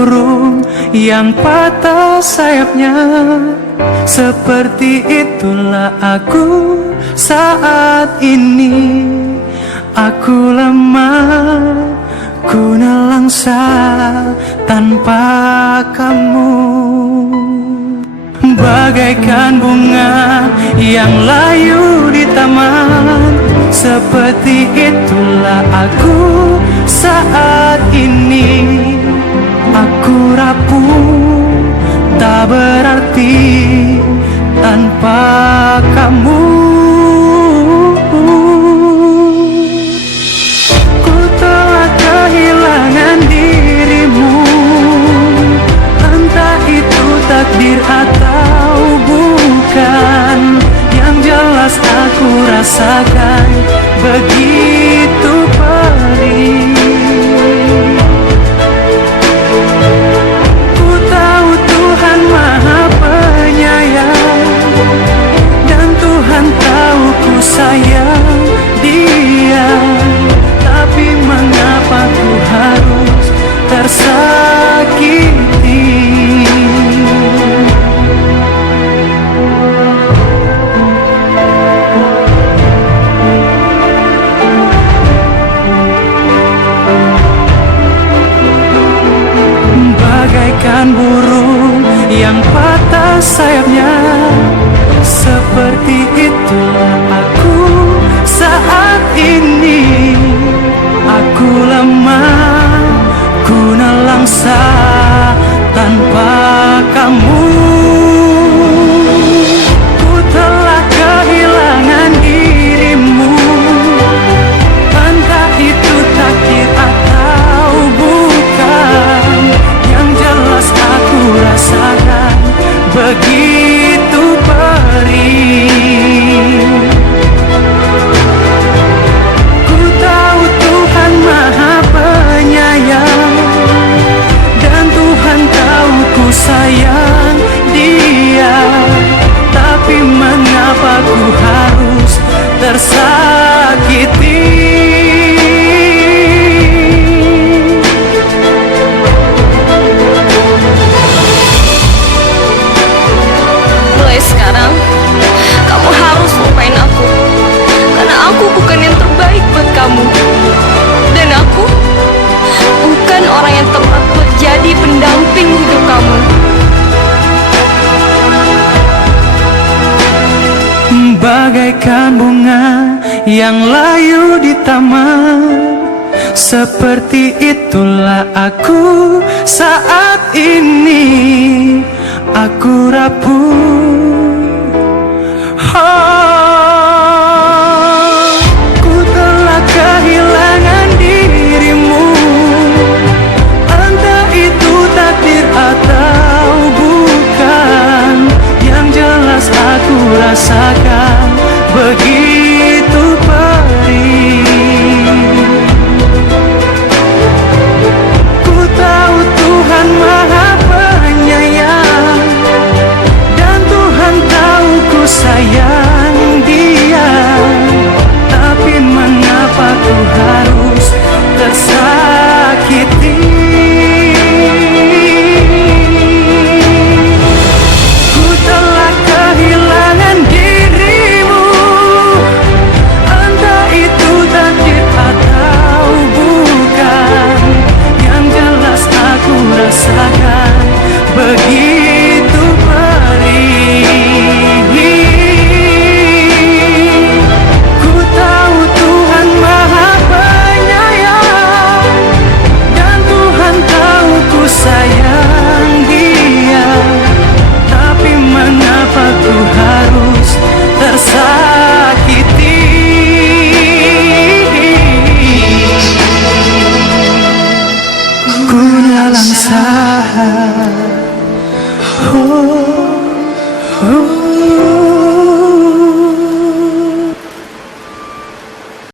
burung yang patah sayapnya. Seperti itulah aku saat ini. Aku lemah, ku nelangsa tanpa kamu. Bagaikan bunga yang layu di taman. Seperti itulah aku saat ini. Aku rapuh, tak berarti tanpa kamu. Ku telah kehilangan dirimu. Entah itu takdir atau bukan, yang jelas aku rasakan begitu perih. Ku tahu Tuhan Maha Penyayang, dan Tuhan tahu ku sayang Dia. Tapi mengapa ku harus tersakiti? Bagaikan burung yang patah sayapnya. Seperti itulah aku saat ini. Aku lemah, ku nelangsa tanpa kamu. Ku telah kehilangan dirimu. Entah itu takdir atau bukan, yang jelas aku rasakan begitu perih. Ku tahu Tuhan Maha Penyayang, dan Tuhan tahu ku sayang Dia. Tapi mengapa ku harus tersakiti? Sekarang kamu harus lupain aku, karena aku bukan yang terbaik buat kamu, dan aku bukan orang yang tepat buat jadi pendamping hidup kamu. Bagaikan bunga yang layu di taman. Seperti itulah aku saat ini. Aku rapuh, ku telah kehilangan dirimu. Entah itu takdir atau bukan, yang jelas aku rasakan begitu perih. Ku tahu Tuhan Maha Penyayang, dan Tuhan tahu ku sayang Dia. Tapi mengapa ku harus tersakiti? Ku telah kehilangan dirimu. Entah itu takdir atau bukan, yang jelas aku rasakan begitu perih. Ku tahu Tuhan Maha Penyayang, dan Tuhan tahu ku sayang Dia. Tapi mengapa ku harus tersakiti? Ku nelangsa, oh, oh.